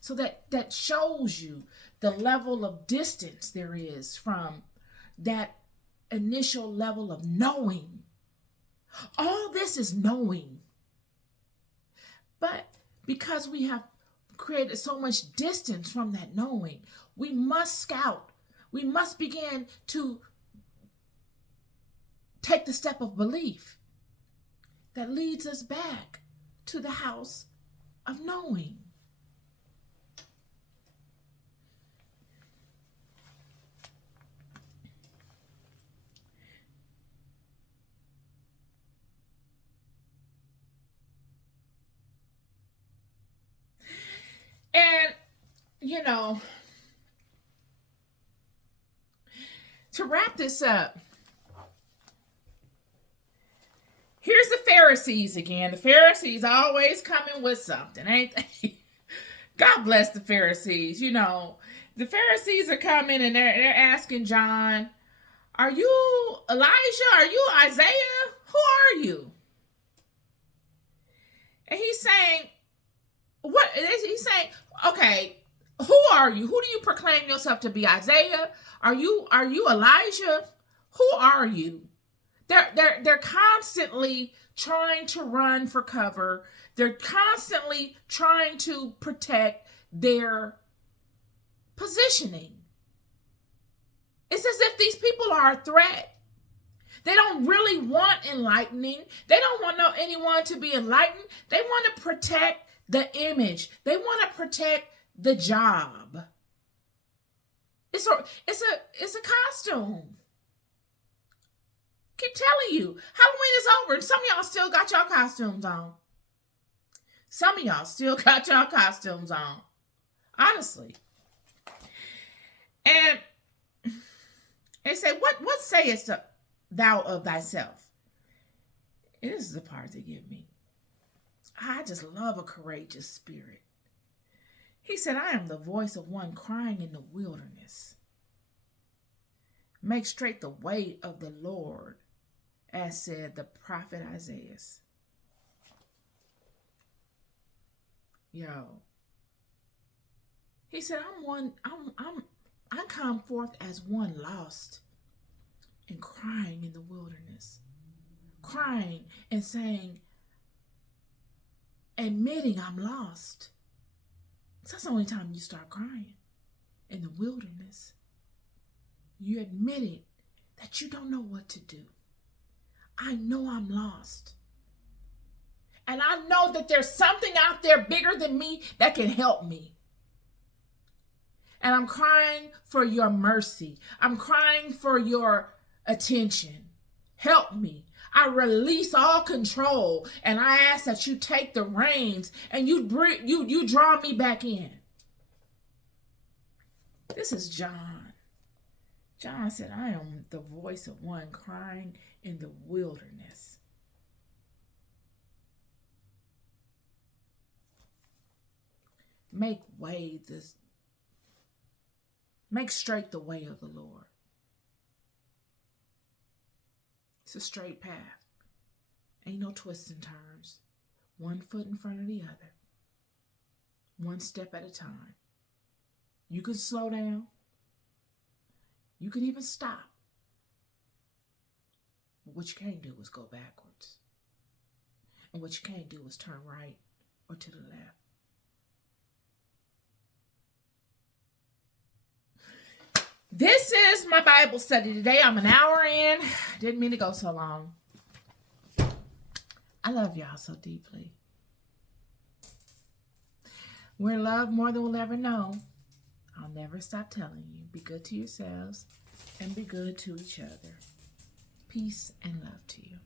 So that shows you the level of distance there is from that initial level of knowing. All this is knowing. But because we have created so much distance from that knowing. We must scout. We must begin to take the step of belief that leads us back to the house of knowing. And, you know, to wrap this up, here's the Pharisees again. The Pharisees always coming with something, ain't they? God bless the Pharisees. You know, the Pharisees are coming and they're asking John, are you Elijah? Are you Isaiah? Who are you? And he's saying, what? He's saying, okay, who are you? Who do you proclaim yourself to be? Isaiah? Are you Elijah? Who are you? They're constantly trying to run for cover. They're constantly trying to protect their positioning. It's as if these people are a threat. They don't really want enlightening. They don't want anyone to be enlightened. They want to protect the image. They want to protect the job. It's a costume. Keep telling you, Halloween is over and some of y'all still got y'all costumes on. Some of y'all still got y'all costumes on. Honestly. And they say, what sayest thou of thyself? And this is the part they give me. I just love a courageous spirit. He said, I am the voice of one crying in the wilderness. Make straight the way of the Lord, as said the prophet Isaiah. Yo. He said, I come forth as one lost and crying in the wilderness. Crying and saying, admitting I'm lost. So that's the only time you start crying. In the wilderness. You admitted that you don't know what to do. I know I'm lost. And I know that there's something out there bigger than me that can help me. And I'm crying for your mercy. I'm crying for your attention. Help me. I release all control and I ask that you take the reins and you draw me back in. This is John. John said, I am the voice of one crying in the wilderness. Make straight the way of the Lord. It's a straight path. Ain't no twists and turns. One foot in front of the other. One step at a time. You can slow down. You can even stop. But what you can't do is go backwards. And what you can't do is turn right or to the left. This is my Bible study today. I'm an hour in. Didn't mean to go so long. I love y'all so deeply. We're loved more than we'll ever know. I'll never stop telling you. Be good to yourselves and be good to each other. Peace and love to you.